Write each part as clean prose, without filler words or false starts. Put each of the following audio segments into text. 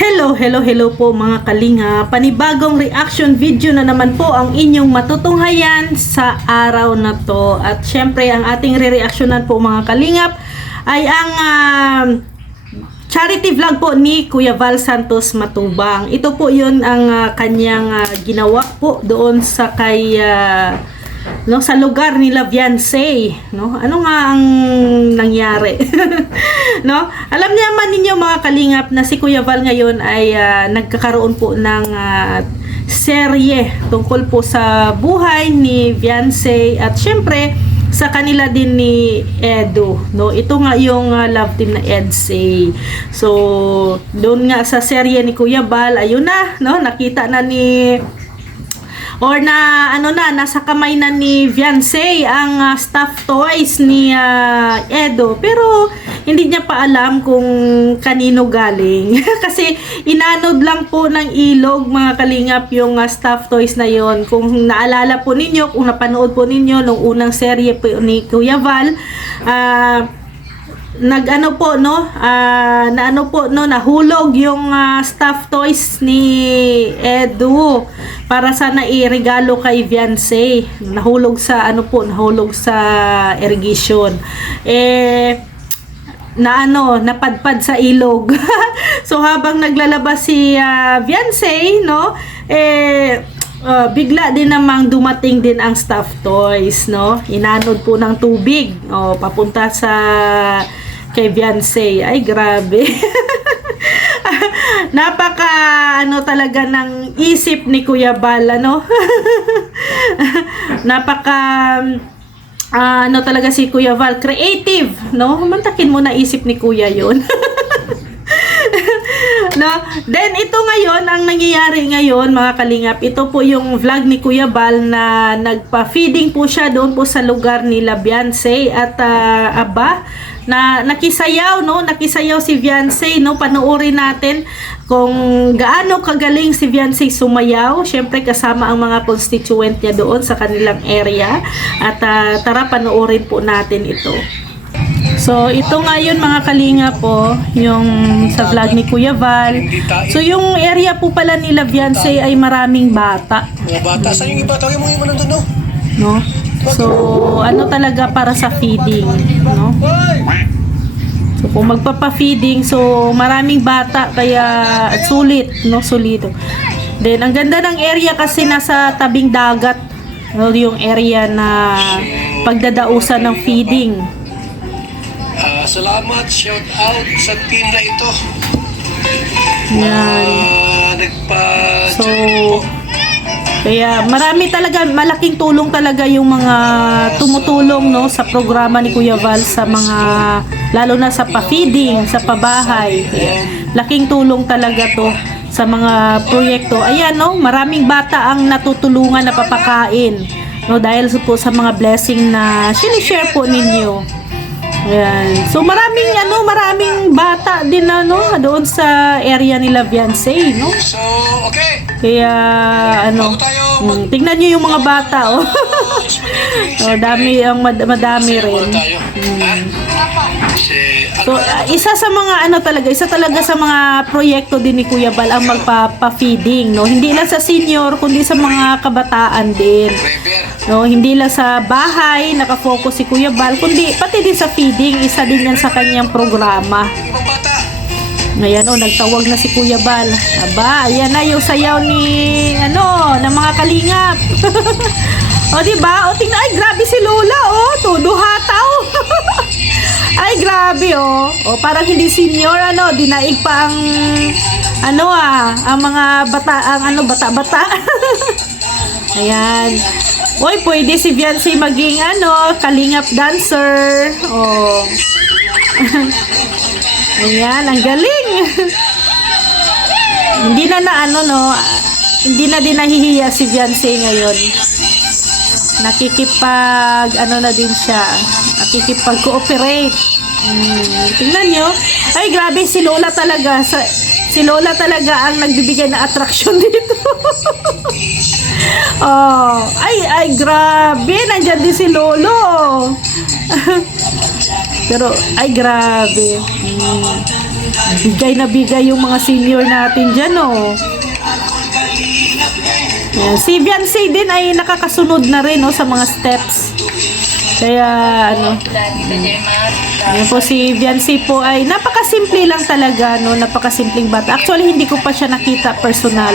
Hello, hello, hello po mga kalinga. Panibagong reaction video na naman po ang inyong matutunghayan sa araw na to. At syempre, ang ating re-reactionan po mga kalingap ay ang charity vlog po ni Kuya Val Santos Matubang. Ito po yun ang kanyang ginawa po doon sa sa lugar nila Viancy, no? Ano nga ang nangyari? No? Alam niya man ninyo mga kalingap na si Kuya Val ngayon ay nagkakaroon po ng serye tungkol po sa buhay ni Viancy at syempre sa kanila din ni Edo, no? Ito nga yung love team na Edsay. So, doon nga sa serye ni Kuya Val, ayun na, no? Nakita na ni nasa kamay na ni Viancy ang stuffed toys ni Edo, pero hindi niya pa alam kung kanino galing. Kasi inanod lang po ng ilog mga kalingap yung stuffed toys na yon. Kung naalala po ninyo, kung napanood po ninyo nung unang serye po ni Kuya Val, nahulog yung stuffed toys ni Edu para sana iregalo kay Viancy. Nahulog sa irrigation. Napadpad sa ilog. So habang naglalabas si Viancy, no, bigla din namang dumating din ang stuffed toys, no? Inanod po ng tubig, papunta sa kay Viancy. Ay, grabe. Napaka talaga ng isip ni Kuya Val, ano? Napaka talaga si Kuya Val, creative, no? Mantakin mo na isip ni Kuya 'yon. No? Then ito ngayon, ang nangyayari ngayon mga kalingap, ito po yung vlog ni Kuya Val na nagpa-feeding po siya doon po sa lugar nila Viancy at nakisayaw si Viancy, no? Panoorin natin kung gaano kagaling si Viancy sumayaw, syempre kasama ang mga constituent niya doon sa kanilang area at tara panoorin po natin ito. So, ito ngayon mga kalinga po, yung sa vlog ni Kuya Val. So, yung area po pala nila Viancy ay maraming bata. Mga bata, saan yung iba? Tawag mo yung nandun, no? No? So, talaga para sa feeding, no? So, kung magpapa-feeding, so maraming bata, kaya sulit, no? Solido. Then, ang ganda ng area kasi nasa tabing dagat, no? Yung area na pagdadausan ng feeding. Salamat, shout out sa team na ito. Yan. So, kaya marami talaga, malaking tulong talaga yung mga tumutulong, no, sa programa ni Kuya Val sa mga, lalo na sa pa-feeding, sa pabahay. Kaya, laking tulong talaga to sa mga proyekto. Ayan, no, maraming bata ang natutulungan na papakain, no, dahil po sa mga blessing na sinishare po ninyo. Ayan. So maraming bata din doon sa area nila Viancy, no? So, okay. Kaya tingnan niyo yung mga bata, oh. Madami rin. So, isa talaga sa mga proyekto din ni Kuya Val ang magpapa-feeding, no? Hindi lang sa senior, kundi sa mga kabataan din. No, hindi lang sa bahay nakafocus si Kuya Val, kundi pati din sa feeding, isa din yan sa kanyang programa. Ngayon, nagtawag na si Kuya Val. Aba, ayan na yung sayaw ni ng mga kalingap. Diba? Tingnan, ay grabe si Lola, todo hataw. Ay grabe, parang hindi senior, dinaig pa ang ang mga bata-bata. Ayan. Oy, pwede si Viancy maging kalingap dancer. Ayan, ang galing. Hindi hindi na din nahihiya si Viancy ngayon. Nakikipag na din siya. Nakikipag-cooperate. Tingnan nyo. Ay, grabe si Lola talaga. Si Lola talaga ang nagbibigay ng attraction dito. Ay, grabe. Nandyan din si Lolo. Pero, ay, grabe. bigay na bigay yung mga senior natin dyan, oh. Yan. Si Viancy din ay nakakasunod na rin, oh, sa mga steps. Kaya, ano, yan po si Viancy po ay napakasimple lang talaga, no? Napakasimpleng bata. Actually, hindi ko pa siya nakita personal,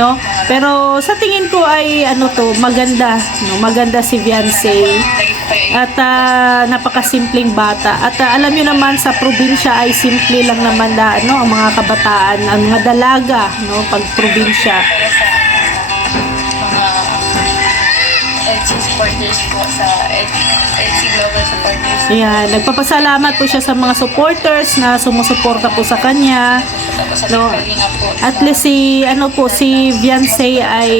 no? Pero sa tingin ko ay, ano to, maganda, no? Maganda si Viancy. At napakasimpleng bata. At alam nyo naman sa probinsya ay simple lang naman na, ano, ang mga kabataan, ang mga dalaga, no, pag probinsya. EDC supporters po sa EDC Global supporters. Ayan, nagpapasalamat po siya sa mga supporters na sumusuporta po sa kanya. Tapos sa No. Kalinga po. At least si ano po si Viancy ay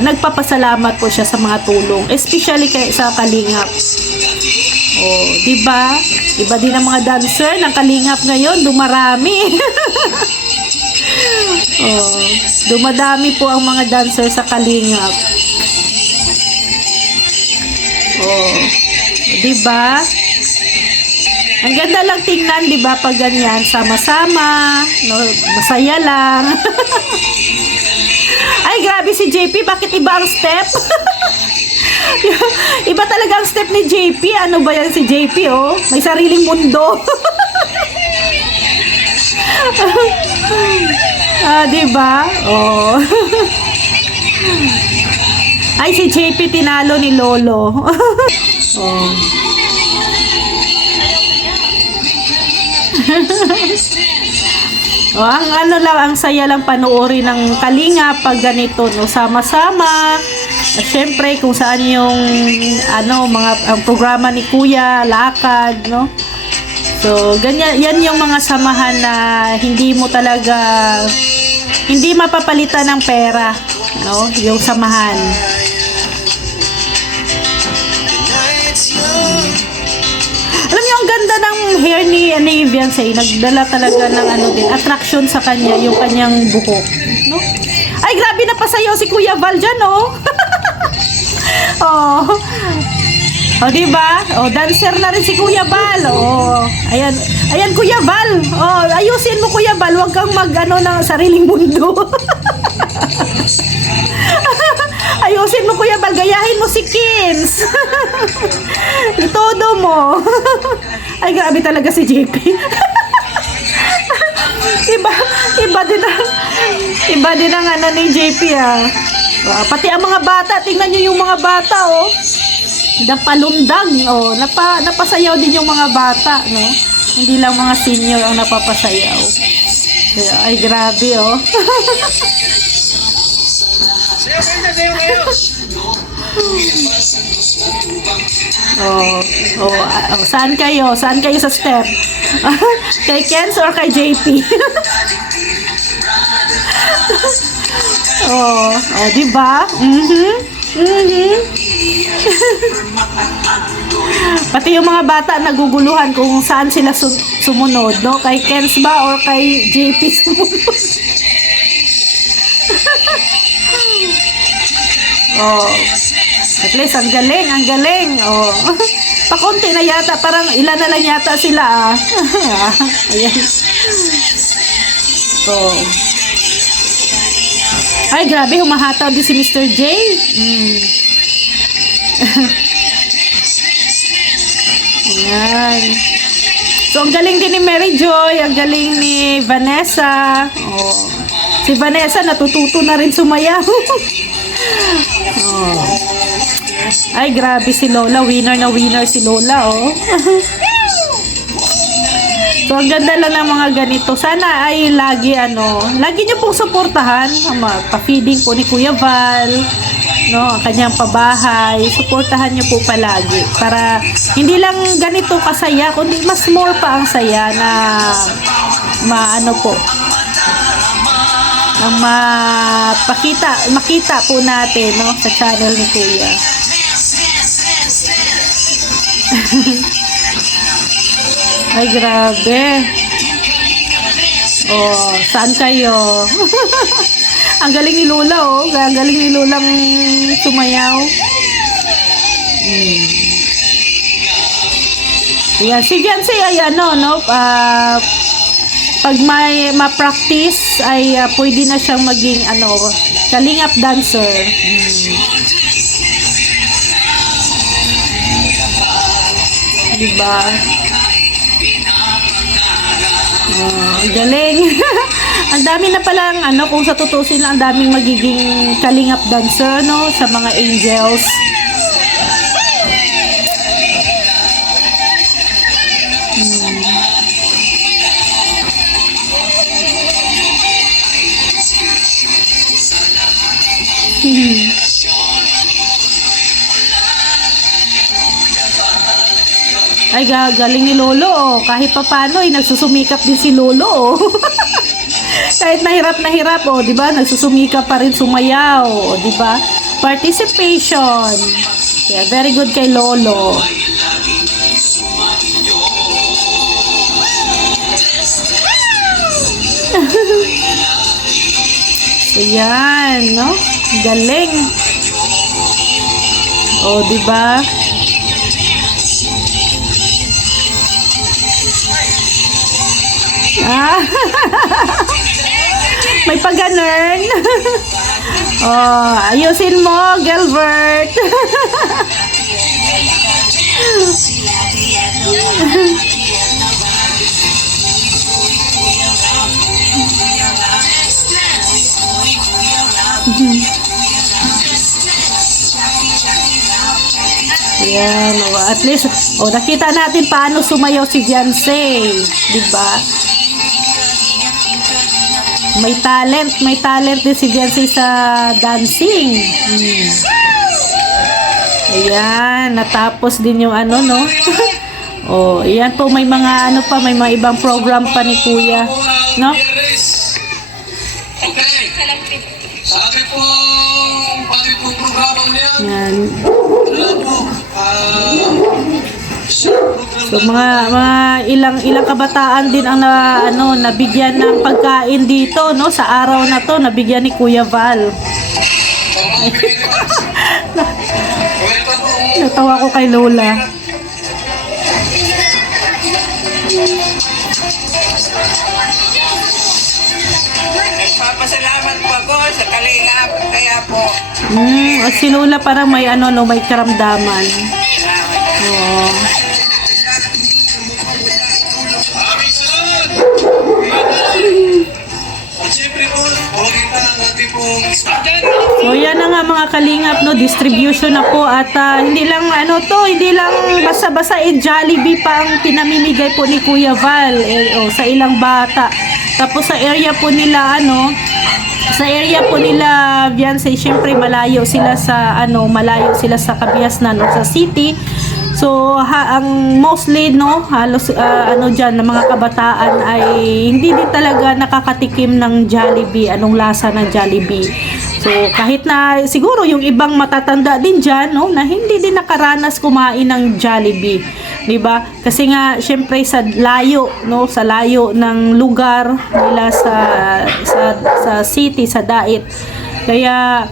nagpapasalamat po siya sa mga tulong, especially kay sa Kalingap. Oh, 'di ba? Iba din ang mga dancer ng Kalingap ngayon, dumarami. Oh, dumadami po ang mga dancer sa Kalingap. Oh, 'di ba? Ang ganda lang tingnan, 'di ba, pag ganyan, sama-sama, no, masaya lang. Ay, grabe si JP, bakit iba ang step? Iba talaga ang step ni JP. Ano ba yan si JP, oh? May sariling mundo. Di ba? Oh. Ay, si JP tinalo ni Lolo. Oh. Oh, ang ano lang, ang saya lang panoorin ng Kalinga pag ganito, no, sama-sama. Syempre kung saan yung ano, mga ang programa ni Kuya, lakad, no. So, ganyan, yan yung mga samahan na hindi mo talaga, hindi mapapalitan ng pera, no, yung samahan. Alam niyo, ang ganda ng hair ni Viancy, nagdala talaga ng ano din, attraction sa kanya, yung kanyang buhok, no? Ay, grabe, napasayaw si Kuya Val dyan, oh. Oh. Oh, di ba? Oh, dancer na rin si Kuya Val. Oh. Ayan, ayan Kuya Val. Oh, ayusin mo Kuya Val, huwag kang mag-ano ng sariling mundo. Ayusin mo Kuya Val, gayahin mo si Kins. Itodo mo. Ay, grabe talaga si JP. iba din ang ano ni JP, ah. Pati ang mga bata, tingnan niyo yung mga bata, oh. Napalundag, oh. Napasayaw din yung mga bata, no. Hindi lang mga senior ang napapasayaw. Kaya, ay, grabe, oh. Sayo kayo. Saan kayo? Saan kayo sa step? Kay Kens or kay JP? Di ba? Pati yung mga bata naguguluhan kung saan sila sumunod, no? Kay Kens ba or kay JP sumunod? At least ang galing, ang galing. Pakunti na yata, parang ilan na lang yata sila, ah. Ayan. Ay, grabe, humahataw din si Mr. J. Ayan. So, ang galing din ni Mary Joy, ang galing ni Vanessa. Si Vanessa natututo na rin sumayaw. Ay, grabe si Lola. Winner na winner si Lola, oh. So, ang ganda lang ng mga ganito. Sana ay lagi, lagi nyo pong suportahan. Pa-feeding po ni Kuya Val, no, ang kanyang pabahay. Suportahan nyo po palagi. Para hindi lang ganito kasaya, kundi mas more pa ang saya na makita po natin, no, sa channel ni Kuya. Ay, grabe. Saan kayo? Ang galing ni Lola, oh. Ang galing ni Lolang sumayaw. Yan, si Jancy ay ano, no, pag may ma-practice ay pwede na siyang maging ano, kalingap dancer. Diba? Oh, galing. Ang dami na palang ano, kung sa tutusin ang daming magiging kalingap dancer, no, sa mga angels. Ay, galing ni Lolo, oh. Kahit pa paano, nagsusumikap din si Lolo, oh. Kahit na hirap, oh, di ba? Nagsusumikap pa rin sumayaw, oh, di ba? Participation. Yeah, very good kay Lolo. So, yan, no? Galing. Oh, di ba? Ah. May pag-ganern. Oh, ayusin mo, Gilbert. Yan, oh, at least, oh, nakita natin paano sumayaw si Jancy, di ba? May talent din si Jancy sa dancing. Ayan, natapos din yung ano, no? Oh, ayan po, may mga ano pa, may mga ibang program pa ni Kuya, no? Okay. Sabi po, pati po programa niya. Yan. Wala po. So mga ilang kabataan din ang nabigyan ng pagkain dito, no, sa araw na to, nabigyan ni Kuya Val. Natawa ko kay Lola. Nagpapasalamat po ako sa kalingap, kaya po. Si Lola parang may ano, no, may karamdaman. Oh. Aming salamat. At siyempre po, okay pa ang ating pong student. So yan na nga mga kalingap, no, distribution na po at hindi lang ano to, hindi lang basta-basta Jollibee pa ang pinamimigay po ni Kuya Val sa ilang bata. Tapos sa area po nila Viancy, syempre malayo sila sa Kabiasnan, no, sa city. So ang mostly, no, halos diyan ng mga kabataan ay hindi din talaga nakakatikim ng Jollibee, anong lasa ng Jollibee. So kahit na siguro yung ibang matatanda din diyan, no, na hindi din nakaranas kumain ng Jollibee, 'di ba? Kasi nga syempre sa layo, no, sa layo ng lugar nila sa city, sa Dait. Kaya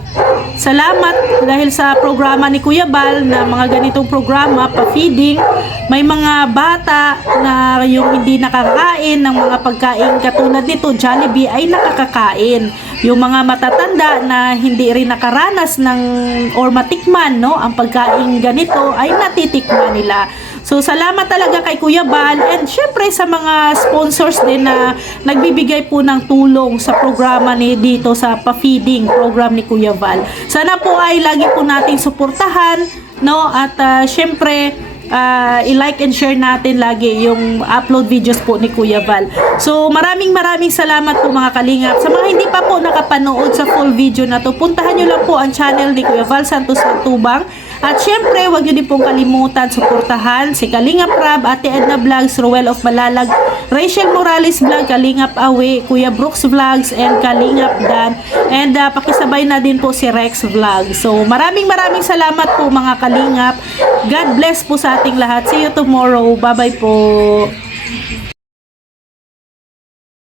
salamat dahil sa programa ni Kuya Bal na mga ganitong programa, pa-feeding, may mga bata na yung hindi nakakain ng mga pagkain katulad nito, Jollibee, ay nakakakain. Yung mga matatanda na hindi rin nakaranas ng or matikman, no, ang pagkain ganito ay natitikman nila. So salamat talaga kay Kuya Bal and syempre sa mga sponsors din na nagbibigay po ng tulong sa programa ni dito sa pa-feeding program ni Kuya Val. Sana po ay lagi po nating suportahan, no, at syempre i-like and share natin lagi yung upload videos po ni Kuya Val. So maraming salamat po mga kalingap. Sa mga hindi pa po nakapanood sa full video na to, puntahan nyo lang po ang channel ni Kuya Val Santos Matubang. At syempre, huwag nyo din pong kalimutan suportahan si Kalingap Rab, Ate Edna Vlogs, Ruel of Malalag, Rachel Morales Vlog, Kalingap Awe, Kuya Brooks Vlogs, and Kalingap Dan. And pakisabay na din po si Rex Vlog. So maraming salamat po mga kalingap. God bless po sa ating lahat. See you tomorrow. Bye-bye po.